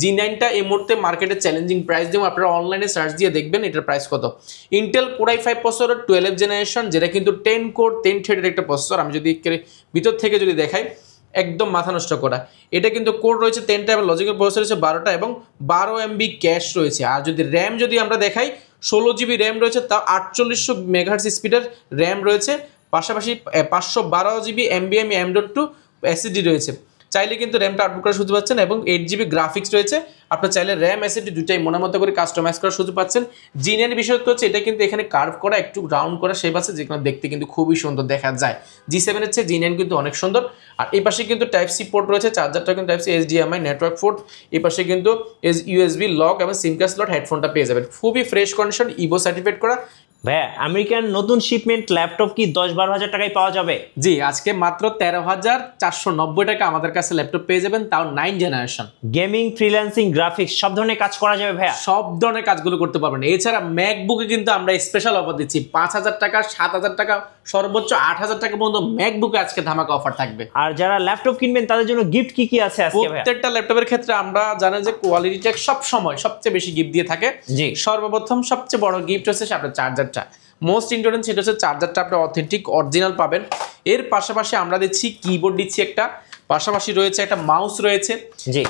জি9টা এই মুহূর্তে মার্কেটে চ্যালেঞ্জিং প্রাইস দিয়ে আপনারা অনলাইনে সার্চ দিয়ে দেখবেন এটার প্রাইস কত। ইন্টেল কোর i5 প্রসেসরের 12 জেনারেশন, যেটা কিন্তু 10 কোর 10 থ্রেডের একটা প্রসেসর। আমি যদি ভিতর থেকে যদি দেখাই, একদম মাথা নষ্ট করা। এটা কিন্তু কোর রয়েছে 10টা এবং লজিক্যাল প্রসেসর রয়েছে 12টা এবং 12 MB ক্যাশ রয়েছে। আর যদি র্যাম যদি আমরা দেখাই, 16 GB র্যাম রয়েছে, তাও 4800 মেগাহার্টজ স্পিডের র্যাম রয়েছে। পাশাপাশি 512 GB NVMe M.2 SSD রয়েছে। চাইলে কিন্তু র্যামটা আপডেট করার সুযোগ পাচ্ছেন এবং 8 GB গ্রাফিক্স রয়েছে। আপনার চাইলে র্যাম SSD দুটাই মনের মতো করে কাস্টমাইজ করার সুযোগ পাচ্ছেন। জি9 বিষয় হচ্ছে এটা কিন্তু এখানে কার্ভ করা, একটু রাউন্ড করা শেপ আছে, যেগুলো দেখতে কিন্তু খুবই সুন্দর দেখা যায়। জি7 এর চেয়ে জি9 কিন্তু অনেক সুন্দর। আর এই পাশে কিন্তু টাইপ সি পোর্ট রয়েছে, চার্জারটা কিন্তু type C, HDMI network port. এই পাশে কিন্তু USB লক এবং সিম কার্ড স্লট, হেডফোনটা পেয়ে যাবেন। খুবই ফ্রেশ কন্ডিশন, ইভো সার্টিফাইড করা। ভাইয়া আমেরিকান নতুন শিপমেন্ট ল্যাপটপ কি 10-12 হাজার টাকায় পাওয়া যাবে? জি, আজকে মাত্র 13,490 টাকা আমাদের কাছে ল্যাপটপ পেয়ে যাবেন, তাও 9 জেনারেশন। গেমিং, ফ্রিল্যান্সিং, গ্রাফিক্স সব ধরনের কাজ করা যাবে ভাইয়া? সব ধরনের কাজগুলো করতে পারবেন। এছাড়া ম্যাকবুকে কিন্তু আমরা স্পেশাল অফার দিচ্ছি, 5,000 টাকা, 7,000 টাকা, সর্বোচ্চ 8,000 টাকা পর্যন্ত ম্যাকবুকে আজকে ধামাকা অফার থাকবে। আর যারা ল্যাপটপ কিনবেন তাদের জন্য গিফট কি কি আছে আজকে ভাইয়া? প্রত্যেকটা ল্যাপটপের ক্ষেত্রে আমরা জানেন যে কোয়ালিটি টেক সব সময় সবচেয়ে বেশি গিফট দিয়ে থাকে। জি। সর্বপ্রথম সবচেয়ে বড় গিফট হচ্ছে আপনার চার্জারটা। মোস্ট ইম্পর্টেন্ট সেটা হচ্ছে চার্জারটা আপনি অথেন্টিক অরিজিনাল পাবেন। এর পাশাপাশি আমরা দিচ্ছি কিবোর্ড দিচ্ছি একটা, পাশাপাশি রয়েছে একটা মাউস রয়েছে,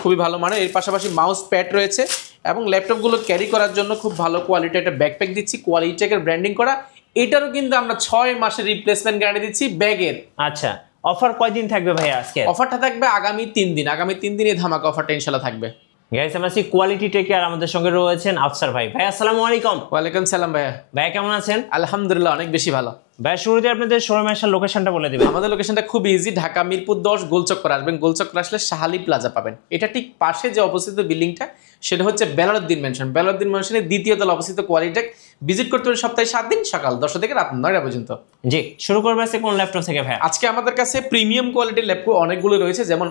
খুবই ভালো মানে। এর পাশাপাশি মাউস প্যাড রয়েছে এবং ল্যাপটপগুলো ক্যারি করার জন্য খুব ভালো কোয়ালিটি একটা ব্যাকপ্যাক দিচ্ছি, কোয়ালিটি টেকের ব্র্যান্ডিং করা। এটারও কিন্তু আমরা 6 মাসের রিপ্লেসমেন্ট গ্যারান্টি দিচ্ছি ব্যাগের। আচ্ছা, অফার কয়দিন থাকবে ভাইয়া আজকে? অফারটা থাকবে আগামী 3 দিন। আগামী 3 দিনে ধামাকা অফারটা ইনশাআল্লাহ থাকবে। গাইস, আমরা আছি কোয়ালিটি টেকে আর আমাদের সঙ্গে রয়েছেন আফসার ভাই। ভাই আসসালামু আলাইকুম। ওয়ালাইকুম সালাম ভাইয়া। ভাইয়া কেমন আছেন? আলহামদুলিল্লাহ, অনেক বেশি ভালো। ভাই শুরুতে আপনাদের শোরুমের আসার লোকেশনটা বলে দিবেন। আমাদের লোকেশনটা খুব ইজি, ঢাকা মিরপুর 10 গোলচক্কর আসবেন। গোলচক্কর আসলে শাহালি প্লাজা পাবেন। এটা ঠিক পাশে যে অবস্থিত বিল্ডিংটা, সেটা হচ্ছে বেলালউদ্দিন মেনশন। বেলালউদ্দিন মেনশনের দ্বিতীয় তলা অবস্থিত কোয়ালিটেক। ভিজিট করতে হবে সপ্তাহে 7 দিন, সকাল 10টা থেকে রাত 9টা পর্যন্ত। জি, শুরু করবে আজকে কোন ল্যাপটপ থেকে ভাই? আজকে আমাদের কাছে প্রিমিয়াম কোয়ালিটির ল্যাপটপ অনেকগুলো রয়েছে, যেমন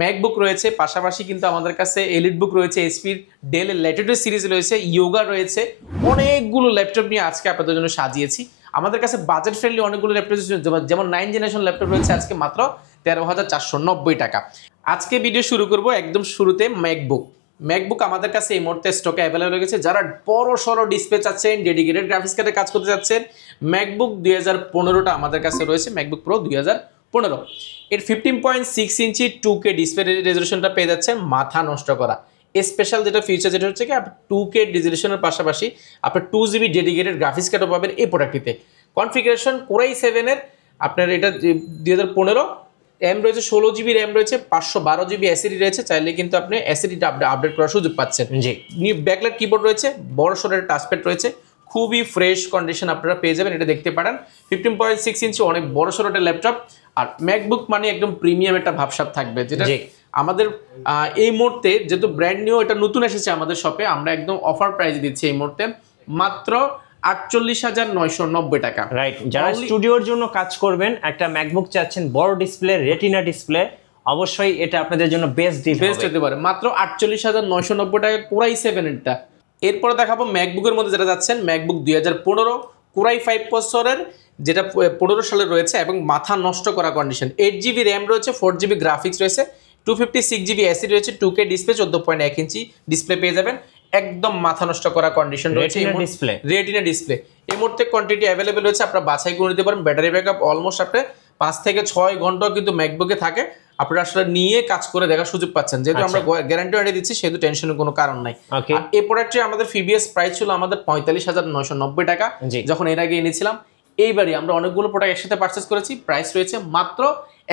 ম্যাকবুক রয়েছে, পাশাপাশি কিন্তু আমাদের কাছে এলিট বুক রয়েছে, এসপির ডেলের ল্যাটিটিউড সিরিজ রয়েছে, ইয়োগা রয়েছে। অনেকগুলো ল্যাপটপ নিয়ে আজকে আপনাদের জন্য সাজিয়েছি। আমাদের কাছে বাজেট ফ্রেন্ডলি অনেকগুলো ল্যাপটপ, যেমন 9 জেনারেশন ল্যাপটপ রয়েছে আজকে মাত্র 13,490 টাকা। আজকে ভিডিও শুরু করব একদম শুরুতে ম্যাকবুক। ম্যাকবুক আমাদের কাছে এই মুহূর্তে স্টকে অ্যাভেলেবল হয়ে গেছে। যারা বড় সড়ো ডিসপ্লে চাচ্ছেন, ডেডিকেটেড গ্রাফিক্স কার্ডে কাজ করতে চাচ্ছেন, ম্যাকবুক 2015টা আমাদের কাছে রয়েছে, ম্যাকবুক প্রো 2015। এর 15.6 ইঞ্চি 2K ডিসপ্লে রেজলিউশনটা পেয়ে যাচ্ছেন মাথা নষ্ট করা। স্পেশাল যেটা ফিচার যেটা হচ্ছে কি, আপনি 2K রেজলিউশনের পাশাপাশি আপনার 2GB ডেডিকেটেড গ্রাফিক্স কার্ডও পাবেন এই প্রোডাক্টটিতে। কনফিগারেশন কোর i7 এর আপনার এটা 2015, র্যাম রয়েছে 16 GB র্যাম রয়েছে, 512 GB SSD রয়েছে। চাইলে কিন্তু আপনি SSDটা আপডেট করার সুযোগ পাচ্ছেন। জি। নিউ ব্যাকলাইট কিবোর্ড রয়েছে, বড় সড়ের টাচপ্যাড রয়েছে, খুবই ফ্রেশ কন্ডিশন আপনারা পেয়ে যাবেন। এটা দেখতে পারেন 15.6 ইঞ্চি অনেক বড় সড়ো একটা ল্যাপটপ। আর ম্যাকবুক মানে একদম প্রিমিয়াম একটা ভাবসাব থাকবে, যেটা আমাদের এই মুহূর্তে যেহেতু ব্র্যান্ড নিউ, এটা নতুন এসেছে আমাদের শপে, আমরা একদম অফার প্রাইস দিচ্ছি এই মুহূর্তে মাত্র 48,990 টাকা। রাইট, যারা স্টুডিওর জন্য কাজ করবেন, একটা ম্যাকবুক চাচ্ছেন বড় ডিসপ্লে, রেটিনা ডিসপ্লে, অবশ্যই এটা আপনাদের জন্য বেস্ট ডিল হতে পারে। মাত্র 48,990 টাকা কোর i7 এরটা। এরপরে দেখাবো ম্যাকবুকের মধ্যে যেটা যাচ্ছেন, ম্যাকবুক 2015 কোর i5 প্রসেসরের, যেটা 15 সালে রয়েছে এবং মাথা নষ্ট করা কন্ডিশন। 8 GB র্যাম রয়েছে, 4 GB গ্রাফিক্স রয়েছে, 256 GB SSD রয়েছে, 2K ডিসপ্লে, 14.1 ইঞ্চি ডিসপ্লে পেয়ে যাবেন। একদম মাথা নষ্ট করা কন্ডিশন রয়েছে, রেটিনা ডিসপ্লে। এই মুহূর্তে কোয়ান্টিটি অ্যাভেলেবেল রয়েছে, আপনারা বাছাই করে নিতে পারেন। ব্যাটারি ব্যাকআপ অলমোস্ট আপনার 5 থেকে 6 ঘন্টাও কিন্তু ম্যাকবুকে থাকে। আপনারা আসলে নিয়ে কাজ করে দেখার সুযোগ পাচ্ছেন, যেহেতু আমরা গ্যারান্টি ওয়ারেন্টি দিচ্ছি, সেহেতু টেনশনের কোনো কারণ নাই। আর এই প্রোডাক্টটি আমাদের প্রিভিয়াস প্রাইস ছিল আমাদের 45,990 টাকা যখন এর আগে এনেছিলাম। এইবারই আমরা অনেকগুলো প্রোডাক্ট একসাথে পারচেজ করেছি, প্রাইস রয়েছে মাত্র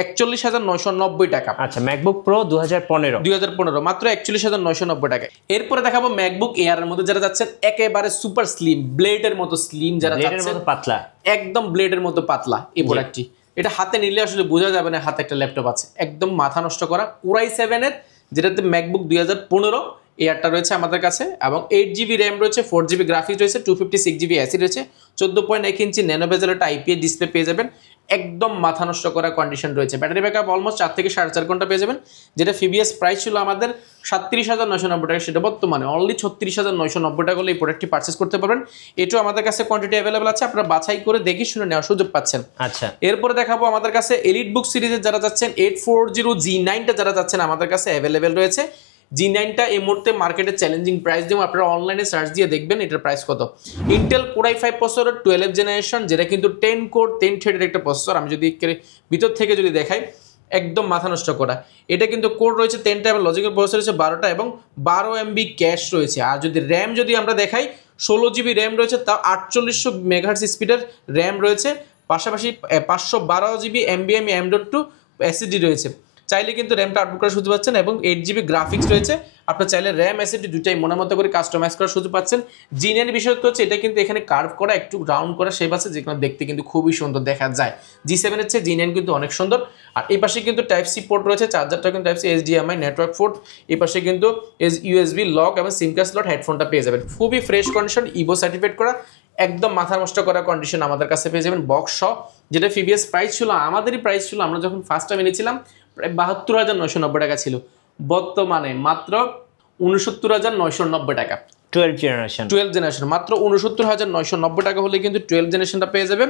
41,990 টাকা। আচ্ছা, ম্যাকবুক প্রো 2015 মাত্র 41,990 টাকা। এরপরে দেখাবো ম্যাকবুক এয়ার এর মধ্যে যারা যাচ্ছেন একেবারে সুপার স্লিম, ব্লেডের মতো স্লিম যারা যাচ্ছেন, পাতলা, একদম ব্লেডের মতো পাতলা এই প্রোডাক্টটি। এটা হাতে নিলে আসলে বোঝা যাবে না হাতে একটা ল্যাপটপ আছে। একদম মাথা নষ্ট করা কোর i7 এর, যেটাতে ম্যাকবুক 2015 এয়ারটা রয়েছে আমাদের কাছে, এবং 8 GB র্যাম রয়েছে, 4 GB গ্রাফিক্স রয়েছে, 256 GB SSD রয়েছে, 14.1 ইঞ্চি ন্যানো বেজেল একটা IPS ডিসপ্লে পেয়ে যাবেন। একদম মাথা নষ্ট করা কন্ডিশন রয়েছে। ব্যাটারি ব্যাকআপ অলমোস্ট 4 থেকে 4.5 ঘন্টা পেয়ে যাবেন। যেটা প্রিভিয়াস প্রাইস ছিল আমাদের 37,990 টাকা, সেটা বর্তমানে অনলি 36,990 টাকা হলে এই প্রোডাক্টটি পারচেস করতে পারবেন। এটাও আমাদের কাছে কোয়ান্টিটি অ্যাভেলেবল আছে, আপনারা বাছাই করে দেখে শুনে নেওয়ার সুযোগ পাচ্ছেন। আচ্ছা, এরপরে দেখাবো আমাদের কাছে এলিট বুক সিরিজের যারা যাচ্ছেন, 840 G9টা যারা যাচ্ছেন আমাদের কাছে অ্যাভেলেবেল রয়েছে। G9টা এই মুহূর্তে মার্কেটে চ্যালেঞ্জিং প্রাইস দিয়ে আপনারা অনলাইনে সার্চ দিয়ে দেখবেন এটার প্রাইস কত। ইন্টেল কোর i5 প্রসেসরের 12 জেনারেশন, যেটা কিন্তু 10 কোর 10 থ্রেডের একটা প্রসেসর। আমি যদি ভিতর থেকে যদি দেখাই, একদম মাথা নষ্ট করা। এটা কিন্তু কোর রয়েছে 10টা এবং লজিক্যাল প্রসেসর রয়েছে 12টা এবং 12 MB ক্যাশ রয়েছে। আর যদি র্যাম যদি আমরা দেখাই, 16 GB র্যাম রয়েছে, তাও 4800 মেগাহার্টজ স্পিডের র্যাম রয়েছে, পাশাপাশি 512 GB NVMe M.2 SSD রয়েছে। চাইলে কিন্তু র্যামটা আপডেট করার সুযোগ পাচ্ছেন এবং 8 GB গ্রাফিক্স রয়েছে। আপনার চাইলে র্যাম SSD দুটাই মনের মতো করে কাস্টমাইজ করার সুযোগ পাচ্ছেন। G9 বিষয় হচ্ছে এটা কিন্তু এখানে কার্ভ করা, একটু রাউন্ড করা শেপ আছে, যেগুলো দেখতে কিন্তু খুবই সুন্দর দেখা যায়। G7 এর চেয়ে G9 কিন্তু অনেক সুন্দর। আর এই পাশে কিন্তু টাইপ সি পোর্ট রয়েছে, চার্জারটা কিন্তু type C, HDMI network port, এই পাশে কিন্তু USB লক এবং সিম কার্ড স্লট, হেডফোনটা পেয়ে যাবেন। খুবই ফ্রেশ কন্ডিশন, ইভো সার্টিফাইড করা, একদম মাথা নষ্ট করা কন্ডিশন আমাদের কাছে পেয়ে যাবেন বক্স সহ। যেটা প্রিভিয়াস প্রাইস ছিল, আমাদেরই প্রাইস ছিল, আমরা যখন ফার্স্ট টাইম এনেছিলাম প্রায় 72,990 টাকা ছিল, বর্তমানে মাত্র 69,990 টাকা। 12 জেনারেশন মাত্র 69,990 টাকা হলে কিন্তু 12 জেনারেশনটা পেয়ে যাবে।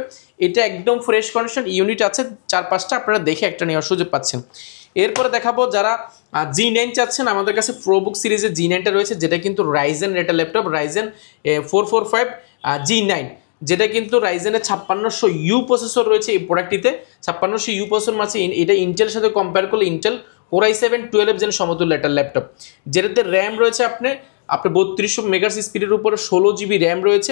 এটা একদম ফ্রেশ কন্ডিশন, ইউনিট আছে 4-5টা, আপনারা দেখে একটা নেওয়ার সুযোগ পাচ্ছেন। এরপরে দেখাবো যারা G9 চাচ্ছেন, আমাদের কাছে প্রোবুক সিরিজের G9টা রয়েছে, যেটা কিন্তু রাইজেন রেটা ল্যাপটপ, রাইজেন 445 G9, যেটা কিন্তু রাইজেনের 5600U প্রসেসর রয়েছে এই প্রোডাক্টটিতে। 5600U প্রসেসর মাঝে এটা ইন্টেলের সাথে কম্পেয়ার করলে ইন্টেল কোর i7 12 জেন সমতুল্য একটা ল্যাপটপ, যেটাতে র্যাম রয়েছে আপনার 3200 মেগাহার্টজ স্পিডের উপরে 16 GB র্যাম রয়েছে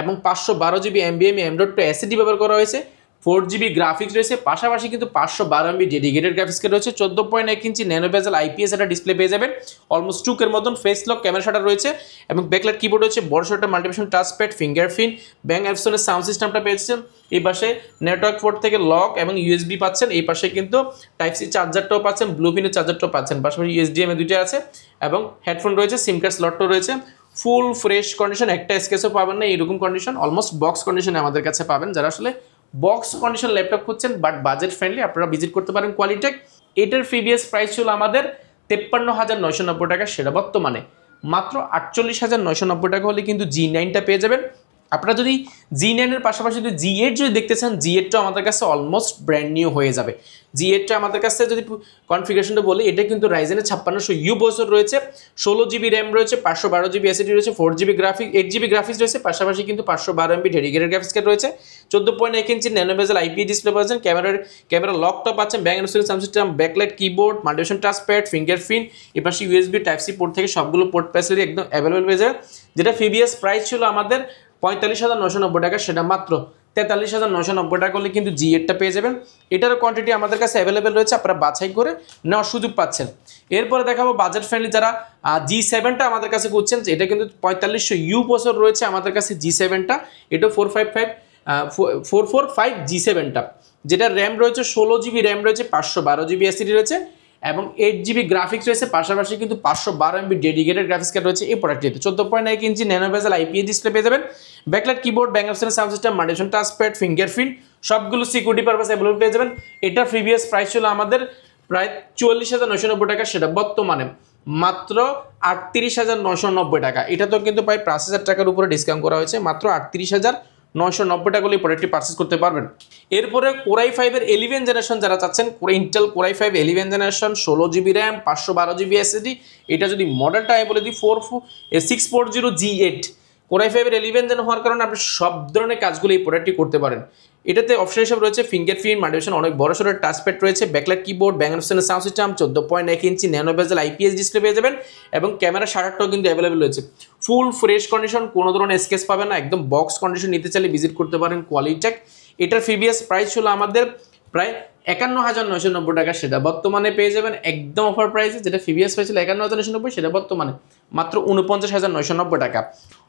এবং 512 GB NVMe M.2 SSD ব্যবহার করা হয়েছে, 4 GB গ্রাফিক্স রয়েছে, পাশাপাশি কিন্তু 512 MB ডেডিকেটেড গ্রাফিক্স কার্ড রয়েছে, 14.1 ইঞ্চি ন্যানো বেজেল IPS একটা ডিসপ্লে পেয়ে যাবেন, অলমোস্ট টুকের মতন ফেস লক ক্যামেরা শাটার রয়েছে এবং ব্যাকলাইট কিবোর্ড রয়েছে, বড় একটা মাল্টিফাংশন টাচপ্যাড, ফিঙ্গারপ্রিন্ট, ব্যাং অ্যাপসনের সাউন্ড সিস্টেমটা পেয়েছেন। এই পাশে নেটওয়ার্ক পোর্ট থেকে লক এবং USB পাচ্ছেন, এই পাশে কিন্তু টাইপ সি চার্জারটাও পাচ্ছেন, ব্লুপিনের চার্জারটাও পাচ্ছেন, পাশাপাশি HDMI দুইটা আছে এবং হেডফোন রয়েছে, সিম কার্ড স্লটও রয়েছে। ফুল ফ্রেশ কন্ডিশন, একটা স্কেচও পাবেন না এরকম কন্ডিশন, অলমোস্ট বক্স কন্ডিশনে আমাদের কাছে পাবেন। যারা আসলে বক্স কন্ডিশন ল্যাপটপ খুঁজছেন বাট বাজেট ফ্রেন্ডলি, আপনারা ভিজিট করতে পারেন কোয়ালিটেক। এটার প্রিভিয়াস প্রাইস ছিল আমাদের 53,990 টাকা, সেটা বর্তমানে মাত্র 48,990 টাকা হলে কিন্তু G9টা পেয়ে যাবেন। আপনারা যদি G9 এর পাশাপাশি যদি G8 যদি দেখতে চান, G8টা আমাদের কাছে অলমোস্ট ব্র্যান্ড নিউ হয়ে যাবে। G8টা আমাদের কাছে যদি কনফিগারেশনটা বলি, এটা কিন্তু রাইজেনের 5600U প্রসেসর রয়েছে, 16 GB র্যাম রয়েছে, 512 GB SSD রয়েছে, 4 GB গ্রাফিক্স, 8 GB গ্রাফিক্স রয়েছে, পাশাপাশি কিন্তু 512 MB ডেডিকেটেড গ্রাফিক্স কার্ড রয়েছে, 14.1 inch nano bezel IPS display পাচ্ছেন, ক্যামেরা লকটা পাচ্ছেন, bang and sound system, backlight keyboard, multifunction touchpad, fingerprint, এপাশে USB টাইপ সি পোর্ট থেকে সবগুলো পোর্ট ফ্যাসিলিটি একদম অ্যাভেলেবল হয়ে যায়। যেটা প্রিভিয়াস প্রাইস ছিল আমাদের 45,990 টাকা, সেটা মাত্র 43,990 টাকা হলে কিন্তু G8টা পেয়ে যাবেন। এটারও কোয়ান্টিটি আমাদের কাছে অ্যাভেলেবেল রয়েছে, আপনারা বাছাই করে নেওয়ার সুযোগ পাচ্ছেন। এরপরে দেখাবো বাজেট ফ্রেন্ডলি যারা G7টা আমাদের কাছে খুঁজছেন, এটা কিন্তু 4500U প্রসেসর রয়েছে আমাদের কাছে G7টা, এটা 445 G7টা, যেটা র্যাম রয়েছে 16 GB র্যাম রয়েছে, 512 GB SSD রয়েছে এবং 8 GB গ্রাফিক্স রয়েছে, পাশাপাশি কিন্তু 512 MB ডেডিকেটেড গ্রাফিক্স কার্ড রয়েছে এই প্রোডাক্টটিতে। 14.1 inch nano bezel IPS display পেয়ে যাবেন, backlight keyboard, bang option sound system, multifunction touchpad, fingerprint, সবগুলো সিকিউরিটি পারপাস অ্যাভেলেবল পেয়ে যাবেন। এটা প্রিভিয়াস প্রাইস ছিল আমাদের প্রায় 44,990 টাকা, সেটা বর্তমানে মাত্র 38,990 টাকা। এটা তো কিন্তু প্রায় 5,000 টাকার উপরে ডিসকাউন্ট করা হয়েছে, মাত্র 38,990 টাকা হলে এই প্রোডাক্টটি পারচেস করতে পারবেন। এরপরে কোর i5 এর 11 জেনারেশন যারা চাচ্ছেন, Intel core i5 11 generation, 16 GB RAM, 512 GB SSD, এটা যদি মডেলটা আমি বলে দিই 640 G8, কোর i5 এর 11 জেন হওয়ার কারণে আপনি সব ধরনের কাজগুলো এই প্রোডাক্টটি করতে পারেন। এটাতে অপশন হিসেবে রয়েছে ফিঙ্গারপ্রিন্ট, মাল্টিফাংশন, অনেক বড় সড়ো টাচপ্যাড রয়েছে, ব্যাকলাইট কিবোর্ড, ব্যাং অপশনের sound system, 14.1 inch nano bezel IPS display পেয়ে যাবেন এবং ক্যামেরা শাটারটাও কিন্তু অ্যাভেলেবল রয়েছে। ফুল ফ্রেশ কন্ডিশন, কোনো ধরনের স্কেচ পাবেন না, একদম বক্স কন্ডিশন নিতে চাইলে ভিজিট করতে পারেন কোয়ালিটেক। এটার প্রিভিয়াস প্রাইস ছিল আমাদের প্রায় 51,990 টাকা, সেটা বর্তমানে পেয়ে যাবেন একদম অফার প্রাইসে। যেটা প্রিভিয়াস প্রাইস ছিল 51,990, সেটা বর্তমানে মাত্র 49,990 টাকা।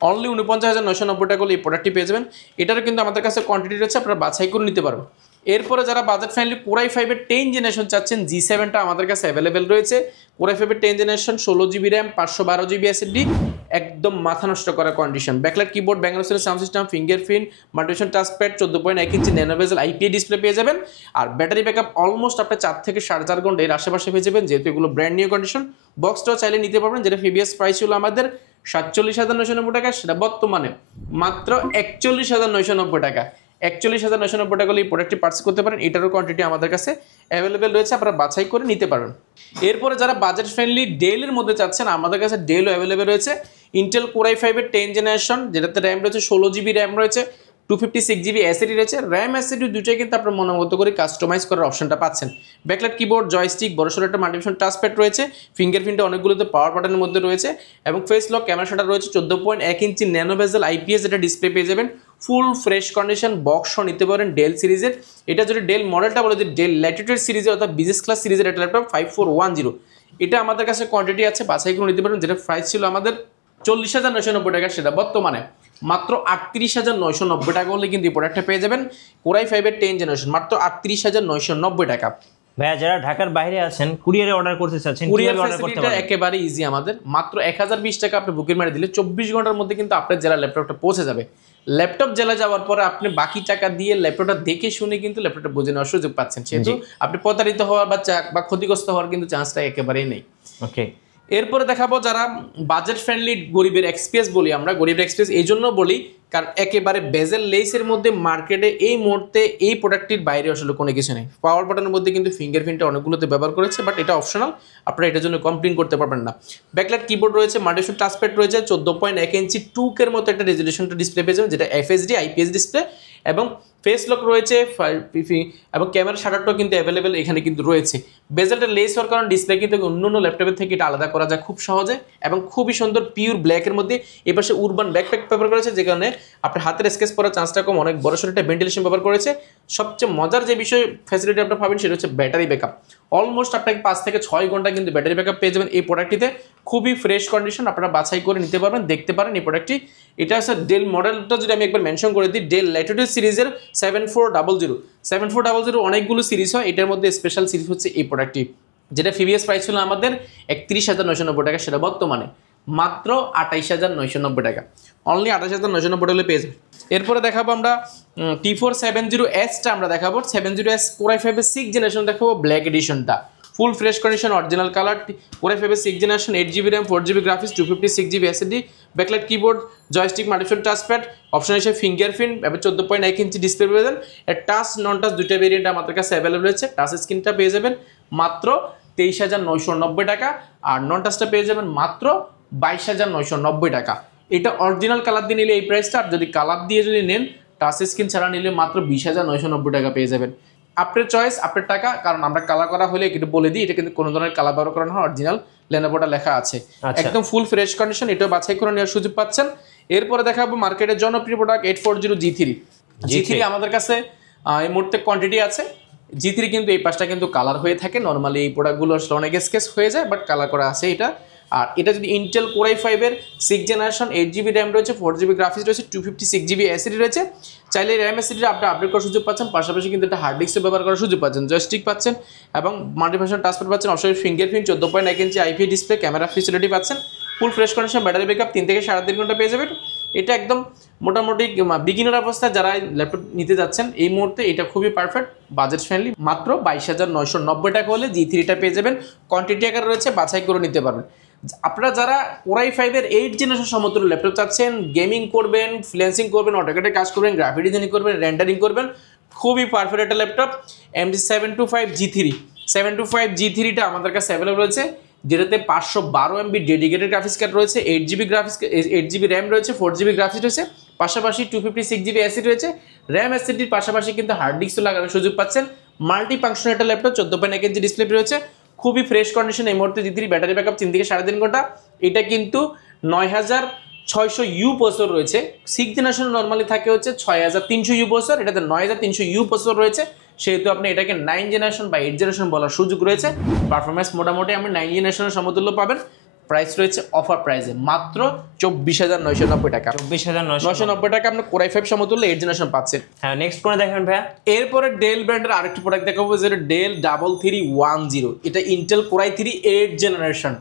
অনলি 49,990 টাকা হলে এই প্রোডাক্টটি পেয়ে যাবেন। এটারও কিন্তু আমাদের কাছে কোয়ান্টিটি রয়েছে, আপনারা বাছাই করে নিতে পারবেন। এরপরে যারা বাজেট ফ্রেন্ডলি কোর i5 এর 10 জেনারেশন চাচ্ছেন, G7টা আমাদের কাছে অ্যাভেলেবেল রয়েছে। কোর i5 এর 10 generation, 16 GB RAM, 512 GB SSD, একদম মাথা নষ্ট করা কন্ডিশন, ব্যাকলাইট কিবোর্ড, ব্যাং অপশনের sound system, fingerprint, multifunction touchpad, 14.1 inch nano bezel IPS display পেয়ে যাবেন। আর ব্যাটারি ব্যাকআপ অলমোস্ট আপনার 4 থেকে 4.5 ঘন্টা এর আশেপাশে পেয়ে যাবেন, যেহেতু এগুলো ব্র্যান্ড নিউ কন্ডিশন। বক্সটাও চাইলে নিতে পারবেন, যেটা প্রিভিয়াস প্রাইস ছিল আমাদের 47,990 টাকা, সেটা বর্তমানে মাত্র 41,990 টাকা। 41,990 টাকা হলে এই প্রোডাক্টটি পার্চেস করতে পারেন। এটারও কোয়ান্টিটি আমাদের কাছে অ্যাভেলেবেল রয়েছে, আপনারা বাছাই করে নিতে পারেন। এরপরে যারা বাজেট ফ্রেন্ডলি ডেলের মধ্যে চাচ্ছেন, আমাদের কাছে ডেলও অ্যাভেলেবেল রয়েছে। ইন্টেল কোর i5 এর 10 জেনারেশন, যেটাতে র্যাম রয়েছে 16 জিবি র্যাম রয়েছে, 256 জিবি এসএসডি রয়েছে। র্যাম এসএসডি দুটোই কিন্তু আপনার মনোমতো করে কাস্টমাইজ করার অপশনটা পাচ্ছেন। ব্যাকলাইট কিবোর্ড, জয়স্টিক, বড়সড় একটা মাল্টিফাংশন টাচপ্যাড রয়েছে, ফিঙ্গারপ্রিন্টে অনেকগুলোতে পাওয়ার বাটনের মধ্যে রয়েছে এবং ফেস লক ক্যামেরা শাটার রয়েছে। 14.1 ইঞ্চি ন্যানো বেজেল IPS এটা ডিসপ্লে পেয়ে যাবেন। ফুল ফ্রেশ কন্ডিশন বক্স নিতে পারেন ডেল সিরিজের। এটা যদি ডেল মডেলটা বলে যে ডেল ল্যাটিটিউড সিরিজের অর্থাৎ বিজনেস ক্লাস সিরিজের একটা ল্যাপটপ 5410, এটা আমাদের কাছে কোয়ান্টিটি আছে, বাছাই করে নিতে পারেন। যেটা প্রাইস ছিল আমাদের 40,990 টাকা, সেটা বর্তমানে মাত্র 38,990 টাকা হলে কিন্তু এই প্রোডাক্টটা পেয়ে যাবেন। কোর i5 এর 10 জেনারেশন মাত্র 38,990 টাকা। ভাইয়া যারা ঢাকার বাইরে আছেন কুরিয়ারে অর্ডার করতে চাচ্ছেন, কুরিয়ার কিভাবে অর্ডার করতে ফ্যাসিলিটিটা পারবেন? একেবারে ইজি আমাদের। মাত্র 1020 টাকা আপনি বুকিং মারি দিলে 24 ঘন্টার মধ্যে কিন্তু আপনার জেলা ল্যাপটপটা পৌঁছে যাবে। ল্যাপটপ জেলা যাওয়ার পরে আপনি বাকি টাকা দিয়ে ল্যাপটপটা দেখে শুনে কিন্তু ল্যাপটপটা বুঝে নেওয়ার সুযোগ পাচ্ছেন, সেহেতু আপনি প্রতারিত হওয়ার বা ক্ষতিগ্রস্ত হওয়ার কিন্তু চান্সটা একেবারেই নেই। ওকে, এরপরে দেখাবো যারা বাজেট ফ্রেন্ডলি গরিবের এক্সপ্রেস বলি আমরা, গরিবের এক্সপ্রেস এই জন্য বলি কারণ একেবারে বেজেল লেসের মধ্যে মার্কেটে এই মুহূর্তে এই প্রোডাক্টটির বাইরে আসলে কোনো কিছু নেই। পাওয়ার বাটনের মধ্যে কিন্তু ফিঙ্গারপ্রিন্টটা অনেকগুলোতে ব্যবহার করেছে, বাট এটা অপশনাল, আপনারা এটার জন্য কমপ্লেন করতে পারবেন না। ব্যাকলাইট কিবোর্ড রয়েছে, মাল্টিফাংশন টাচপ্যাড রয়েছে, 14.1 ইঞ্চি 2K মতো একটা রেজলিউশনটা ডিসপ্লে পেয়ে যাবেন, যেটা FHD IPS ডিসপ্লে এবং ফেস লক রয়েছে এবং ক্যামেরা শাটারটাও কিন্তু অ্যাভেলেবেল এখানে কিন্তু রয়েছে। বেজেলটা লেস হওয়ার কারণে ডিসপ্লে কিন্তু অন্য ল্যাপটপের থেকে এটা আলাদা করা যায় খুব সহজে এবং খুবই সুন্দর পিওর ব্ল্যাকের মধ্যে। এপাশে উরবান ব্যাকপ্যাক ব্যবহার করেছে, যে কারণে আপনার হাতের স্কেচ পড়ার চান্সটা কম, অনেক বড়সড় একটা ভেন্টিলেশন ব্যবহার করেছে। সবচেয়ে মজার যে বিষয় ফ্যাসিলিটি আপনারা পাবেন সেটা হচ্ছে ব্যাটারি ব্যাকআপ। অলমোস্ট আপনাকে 5 থেকে 6 ঘন্টা কিন্তু ব্যাটারি ব্যাকআপ পেয়ে যাবেন এই প্রোডাক্টটিতে। খুবই ফ্রেশ কন্ডিশন, আপনারা বাছাই করে নিতে পারবেন, দেখতে পারেন এই প্রোডাক্টটি। এটা হচ্ছে ডেল মডেলটা যদি আমি একবার মেনশন করে দিই, ডেল ল্যাটিটিউড সিরিজের 7400 অনেকগুলো সিরিজ হয়, এটার মধ্যে স্পেশাল সিরিজ হচ্ছে এই প্রোডাক্টটি, যেটা প্রিভিয়াস প্রাইস ছিল আমাদের 31,990 টাকা, সেটা বর্তমানে মাত্র 28,990 টাকা। অনলি 28,990 টাকা পেয়ে যাবে। এরপরে দেখাবো আমরা T470Sটা আমরা দেখাবো। 70S কোর i5 এর 6 জেনারেশন দেখাবো, ব্ল্যাক এডিশনটা full fresh condition original colour. Core i5 এর 6 generation, 8GB RAM, 4GB graphics, 256GB SSD, backlight keyboard, joystick, multifunction touchpad, option হিসেবে ফিঙ্গারপ্রিন্ট এবং 14.1 ইঞ্চি ডিসপ্লে পেয়ে যাবেন। এর টাচ নন টাচ দুইটা ভেরিয়েন্ট আমাদের কাছে অ্যাভেলেবল রয়েছে। টাচ স্ক্রিনটা পেয়ে যাবেন মাত্র 23,990 টাকা আর নন টাচটা পেয়ে যাবেন মাত্র 22,990 টাকা। এটা অরিজিনাল কালার দিয়ে নিলে এই প্রাইসটা, আর যদি কালার দিয়ে যদি নেন টাচ স্ক্রিন ছাড়া নিলে মাত্র 20,990 টাকা পেয়ে যাবেন। আপনার চয়েস, আপনার টাকা, কারণ আমরা কালার করা হলে কিন্তু বলে দিই এটা কিন্তু কোনো ধরনের কালার ব্যবহার করা হয়, অরিজিনাল লেনোভোটা লেখা আছে, একদম ফুল ফ্রেশ কন্ডিশন, এটাও বাছাই করে নেওয়ার সুযোগ পাচ্ছেন। এরপরে দেখাবো মার্কেটের জনপ্রিয় প্রোডাক্ট 840 G3 আমাদের কাছে এই মুহূর্তে কোয়ান্টিটি আছে। G3 কিন্তু এই পাশটা কিন্তু কালার হয়ে থাকে, নর্মালি এই প্রোডাক্টগুলো আসলে অনেক স্কেচ হয়ে যায়, বাট কালার করা আছে এটা। আর এটা যদি ইন্টেল কোর i5 এর 6 জেনারেশন, 8GB র্যাম রয়েছে, 4GB গ্রাফিক্স রয়েছে, 256GB এসএসডি রয়েছে। চাইলে র্যাম এসএসডি আপনি আপডেট করার সুযোগ পাচ্ছেন, পাশাপাশি কিন্তু এটা হার্ড ডিস্কও ব্যবহার করার সুযোগ পাচ্ছেন, জয়স্টিক পাচ্ছেন এবং মাল্টিফাংশন টাচপ্যাড পাচ্ছেন, অবশ্যই ফিঙ্গারপ্রিন্ট, 14.1 ইঞ্চি IPS ডিসপ্লে, ক্যামেরা ফ্যাসিলিটি পাচ্ছেন, ফুল ফ্রেশ কন্ডিশন, ব্যাটারি ব্যাকআপ 3 থেকে 3.5 ঘন্টা পেয়ে যাবেন। এটা একদম মোটামুটি বিগিনার অবস্থায় যারা ল্যাপটপ নিতে যাচ্ছেন এই মুহূর্তে এটা খুবই পারফেক্ট, বাজেট ফ্রেন্ডলি। মাত্র 22,990 টাকা হলে G3টা পেয়ে যাবেন। কোয়ান্টিটি আকারে রয়েছে, বাছাই করে নিতে পারবেন। আপনারা যারা কোর i5 এর 8 জেনারেশন সমতুল্য ল্যাপটপ চাচ্ছেন, গেমিং করবেন, ফ্রিল্যান্সিং করবেন, অটোক্যাডে কাজ করবেন, গ্রাফিক ডিজাইনিং করবেন, রেন্ডারিং করবেন, খুবই পারফেক্ট একটা ল্যাপটপ। AMD 725G3টা আমাদের কাছে অ্যাভেলেবল রয়েছে, যেটাতে 512 MB ডেডিকেটেড গ্রাফিক্স কার্ড রয়েছে, 8GB র্যাম রয়েছে, 4GB গ্রাফিক্স রয়েছে, পাশাপাশি 256GB এসএসডি রয়েছে। র্যাম এসএসডির পাশাপাশি কিন্তু হার্ড ডিস্কও লাগানোর সুযোগ পাচ্ছেন। মাল্টি ফাংশনাল একটা ল্যাপটপ, 14.1 ইঞ্চি ডিসপ্লে রয়েছে, খুবই ফ্রেশ কন্ডিশন এই মুহূর্তে। G3 ব্যাটারি ব্যাকআপ 3 থেকে 3.5 ঘন্টা। এটা কিন্তু 9600U প্রসেসর রয়েছে। 6 জেনারেশন নর্মালি থাকে হচ্ছে 6300U প্রসেসর, এটাতে 9300U প্রসেসর রয়েছে, সেহেতু আপনি এটাকে 9 জেনারেশন বা 8 জেনারেশন বলার সুযোগ রয়েছে। পারফরমেন্স মোটামুটি আপনি 9 জেনারেশনের সমতুল্য পাবেন। প্রাইস রয়েছে অফার প্রাইসে মাত্র 24,990 টাকা। 24,990 টাকা আপনি কোর i5 সমতুল্য 8 জেনারেশন পাচ্ছেন। হ্যাঁ, নেক্সট কোন দেখেন ভাইয়া? এরপরে ডেল ব্র্যান্ডের আরেকটি প্রোডাক্ট দেখাবো, যেটা ডেল 3310। এটা Intel core i3 8 generation,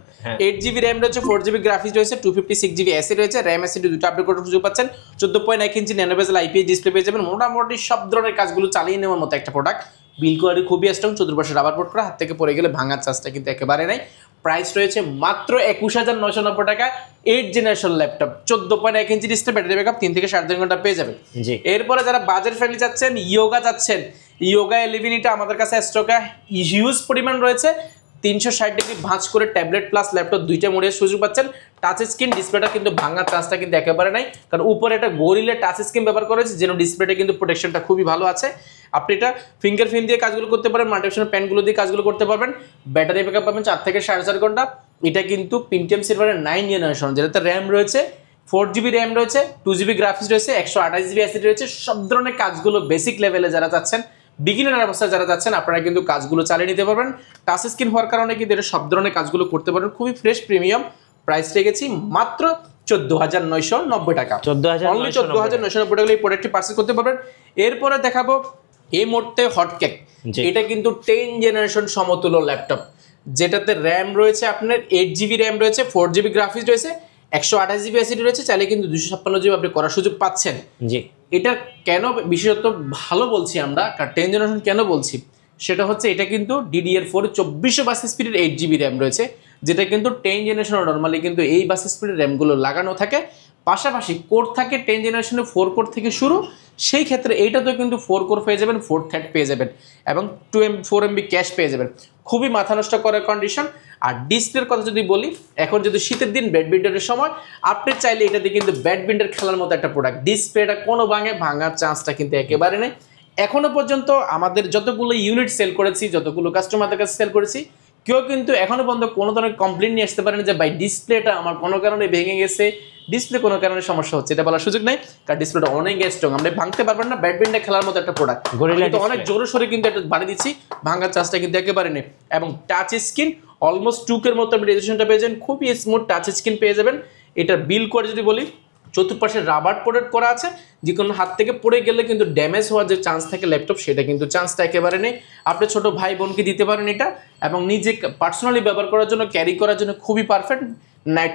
8GB RAM রয়েছে, 4GB গ্রাফিক্স রয়েছে, 256GB এসএসডি রয়েছে, র্যাম এসএসডি দুটো আপডেট করার সুযোগ পাচ্ছেন। 14.1 inch nano bezel IPS display পেয়ে যাবেন। মোটামুটি সব ধরনের কাজগুলো চালিয়ে নেওয়ার মতো একটা প্রোডাক্ট। বিল কোয়ালিটি খুবই স্ট্রং, চতুর্পাশে রাবার পোর্ট করা, হাত থেকে পড়ে গেলে ভাঙার চান্সটা কিন্তু একেবারে নাই। প্রাইস রয়েছে মাত্র 21,990 টাকা। 8 generation laptop 14.1 inch display, battery backup 3 থেকে 3.5 ঘন্টা পেয়ে যাবেন। জি এরপরে যারা বাজেট ফ্রেন্ডলি চাচ্ছেন, ইয়োগা চাচ্ছেন, ইয়োগা 11 এটা আমাদের কাছে স্টকে হিউজ পরিমাণ রয়েছে। 360 ডিগ্রি ভাঁজ করে ট্যাবলেট প্লাস ল্যাপটপ দুইটা মোডের সুযোগ পাচ্ছেন। টাচ স্ক্রিন, ডিসপ্লেটা কিন্তু ভাঙার চান্সটা কিন্তু একেবারে নাই, কারণ উপরে একটা গরিলা টাচ স্ক্রিন ব্যবহার করেছে, যেন ডিসপ্লেটা কিন্তু প্রোটেকশনটা খুবই ভালো আছে। আপনি এটা ফিঙ্গারপ্রিন্ট দিয়ে কাজগুলো করতে পারেন, মাল্টিঅপশনাল প্যানগুলো দিয়ে কাজগুলো করতে পারবেন। ব্যাটারি ব্যাকআপ পাবেন 4 থেকে 4.5 ঘন্টা। এটা কিন্তু পেন্টিয়াম সিলভারের 9 জেনারেশন, যেটাতে র্যাম রয়েছে 4GB র্যাম রয়েছে, 2GB গ্রাফিক্স রয়েছে, 128GB অ্যাসিড রয়েছে। সব ধরনের কাজগুলো বেসিক লেভেলে যারা চাচ্ছেন, বিগিনার অবস্থায় যারা যাচ্ছেন, আপনারা কিন্তু কাজগুলো চালিয়ে নিতে পারবেন। টাচ স্ক্রিন হওয়ার কারণে কিন্তু এটা সব ধরনের কাজগুলো করতে পারবেন। খুবই ফ্রেশ প্রিমিয়াম। প্রাইস রেখেছি মাত্র 14,990 টাকা। অনলি 14,990 টাকা এই প্রোডাক্টটি পারচেজ করতে পারবেন। এরপরে দেখাবো এই মুহূর্তে হটকেক। এটা কিন্তু 10 জেনারেশন সমতুল্য ল্যাপটপ, যেটাতে র্যাম রয়েছে আপনার 8GB র্যাম রয়েছে, 4GB গ্রাফিক্স রয়েছে, 128GB অ্যাসিড রয়েছে। চাইলে কিন্তু 256GB আপনি করার সুযোগ পাচ্ছেন। জি এটা কেন বিশেষত ভালো বলছি আমরা, 10 জেনারেশন কেন বলছি, সেটা হচ্ছে এটা কিন্তু DDR4 2400 বাস স্পিডের 8GB র্যাম রয়েছে, যেটা কিন্তু 10 জেনারেশন নর্মালি কিন্তু এই বাস স্পিডের র্যামগুলো লাগানো থাকে। পাশাপাশি কোর থাকে 10 জেনারেশনে 4 কোর থেকে শুরু, সেই ক্ষেত্রে এইটাতেও কিন্তু 4 কোর পেয়ে যাবেন, 4 থ্রেড পেয়ে যাবেন এবং 4MB ক্যাশ পেয়ে যাবেন। খুবই মাথা নষ্ট করার কন্ডিশন। আর ডিসপ্লের কথা যদি বলি, এখন যদি শীতের দিন ব্যাডমিন্টনের সময়, আপনি চাইলে এটাতে কিন্তু ব্যাডমিন্টন খেলার মতো একটা প্রোডাক্ট। ডিসপ্লেটা কোনো ভাঙার চান্সটা কিন্তু একেবারে নেই। এখনো পর্যন্ত আমাদের যতগুলো ইউনিট সেল করেছি, যতগুলো কাস্টমারদের কাছে সেল করেছি, কেউ কিন্তু এখনো পর্যন্ত কোনো ধরনের কমপ্লেন নিয়ে আসতে পারেন যে ভাই ডিসপ্লেটা আমার কোনো কারণে ভেঙে গেছে, ডিসপ্লে কোনো কারণে সমস্যা হচ্ছে, এটা বলার সুযোগ নেই, কারণ ডিসপ্লেটা অনেক স্ট্রং। আপনি ভাঙতে পারবেন না, ব্যাডমিন্টন খেলার মতো একটা প্রোডাক্ট। কিন্তু অনেক জোরে সোরে কিন্তু এটা বাড়িয়ে দিচ্ছি, ভাঙার চান্সটা কিন্তু একেবারে নেই। এবং টাচ স্ক্রিন অলমোস্ট 2K মতো আপনি রেজোলিউশনটা পেয়ে যাবেন, খুবই স্মুথ টাচ স্ক্রিন পেয়ে যাবেন। এটার বিল করে যদি বলি, চতুর্পাশে রাবার প্রোটেক্ট করা আছে, যে কোনো হাত থেকে পড়ে গেলে কিন্তু ড্যামেজ হওয়ার যে চান্স থাকে ল্যাপটপ, সেটা কিন্তু চান্সটা একেবারে নেই। আপনি ছোট ভাই বোনকে দিতে পারেন এটা, এবং নিজে পার্সোনালি ব্যবহার করার জন্য, ক্যারি করার জন্য খুবই পারফেক্ট।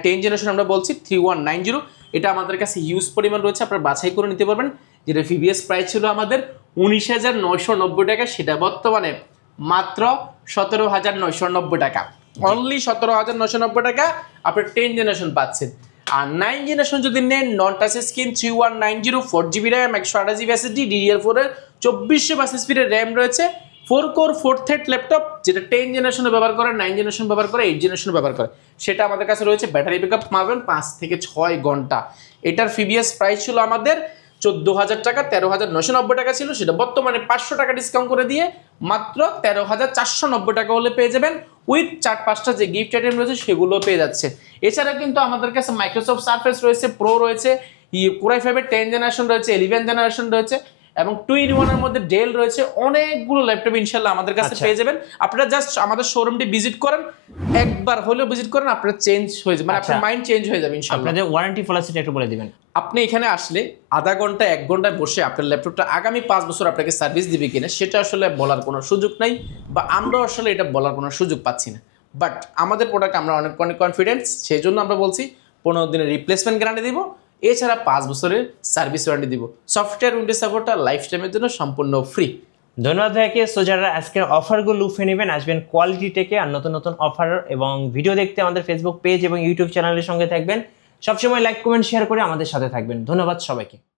10 জেনারেশন আমরা বলছি 3190, এটা আমাদের কাছে হিউজ পরিমাণ রয়েছে, আপনারা বাছাই করে নিতে পারবেন। যেটা প্রিভিয়াস প্রাইস ছিল আমাদের 19,990 টাকা, সেটা বর্তমানে মাত্র 17,990 টাকা। অনলি 17,990 টাকা আপনি 10 জেনারেশন পাচ্ছেন। আর 9 জেনারেশন যদি নেন, নন touch screen, 3190, 4GB RAM, 128GB SSD, DDR4 এর 2400 বাস স্পিডের র্যাম রয়েছে, 4 কোর 4 থ্রেড ল্যাপটপ, যেটা 10 জেনারেশনে ব্যবহার করে, 9 জেনারেশন ব্যবহার করে, 8 জেনারেশন ব্যবহার করে, সেটা আমাদের কাছে রয়েছে। ব্যাটারি ব্যাকআপ পাবেন 5 থেকে 6 ঘন্টা। এটার প্রিভিয়াস প্রাইস ছিল আমাদের 14,000 টাকা, 13,990 টাকা ছিল, সেটা বর্তমানে 500 টাকা ডিসকাউন্ট করে দিয়ে মাত্র 13,490 টাকা হলে পেয়ে যাবেন, উইথ 4-5টা যে গিফট আইটেম রয়েছে সেগুলো পেয়ে যাচ্ছে। এছাড়া কিন্তু আমাদের কাছে মাইক্রোসফট সারফেস রয়েছে, প্রো রয়েছে, Core i5 এর 10 জেনারেশন রয়েছে, 11 জেনারেশন রয়েছে, এবং 2-in-1 এর মধ্যে ডেল রয়েছে। অনেকগুলো ল্যাপটপ ইনশাল্লাহ আমাদের কাছে পেয়ে যাবেন। আপনারা জাস্ট আমাদের শোরুমটি ভিজিট করেন, একবার হলেও ভিজিট করেন, আপনার চেঞ্জ হয়ে যাবে, মানে আপনার মাইন্ড চেঞ্জ হয়ে যাবে ইনশাল্লাহ। আপনাদের ওয়ারেন্টি পলিসিটা একটু বলে দিবেন। আপনি এখানে আসলে আধা ঘন্টা 1 ঘন্টায় বসে আপনার ল্যাপটপটা আগামী 5 বছর আপনাকে সার্ভিস দিবে কিনা, সেটা আসলে বলার কোনো সুযোগ নাই, বা আমরা আসলে এটা বলার কোনো সুযোগ পাচ্ছি না। বাট আমাদের প্রোডাক্ট আমরা অনেক কনফিডেন্স, সেই জন্য আমরা বলছি 15 দিনের রিপ্লেসমেন্ট গ্যারান্টি দিব, এছাড়া 5 বছরের সার্ভিস ওয়ারেন্টি দিব। সফটওয়্যার উইন্ডোজ সাপোর্টটা লাইফ টাইমের জন্য সম্পূর্ণ ফ্রি। ধন্যবাদ ভাইকে। সো যারা আজকের অফারগুলো লুফে নেবেন, আসবেন কোয়ালিটি টেকে, আর নতুন নতুন অফার এবং ভিডিও দেখতে আমাদের ফেসবুক পেজ এবং ইউটিউব চ্যানেলের সঙ্গে থাকবেন। সবসময় লাইক, কমেন্ট, শেয়ার করে আমাদের সাথে থাকবেন। ধন্যবাদ সবাইকে।